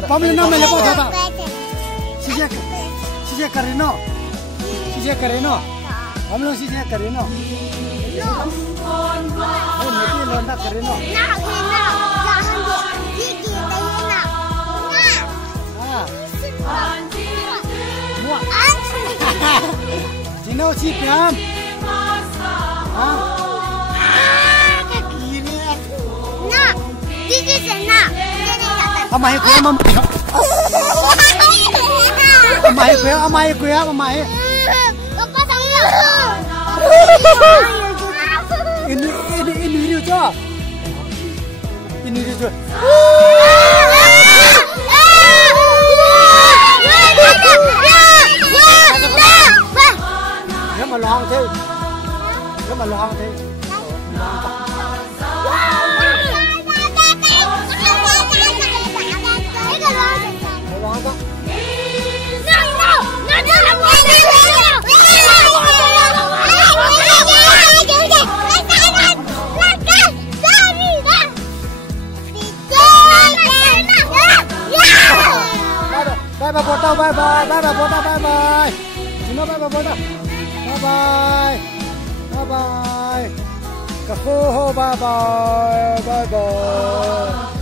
Papa mình nó mày lấy bao giờ ta? Xí cà nó. Xí cà nó. Ông lo xí cà nó. Ông mấy cái lon đã cà nó. Mua. Chỉ nấu chi piam. Amai kuya mama. Amai kuya. Papa tangga. Ini dia tu. Ini dia tu. Nếu mà loang thế. Bye bye Bota, bye bye. Sino bye bye Bota. Bye bye. Kafuho, bye bye.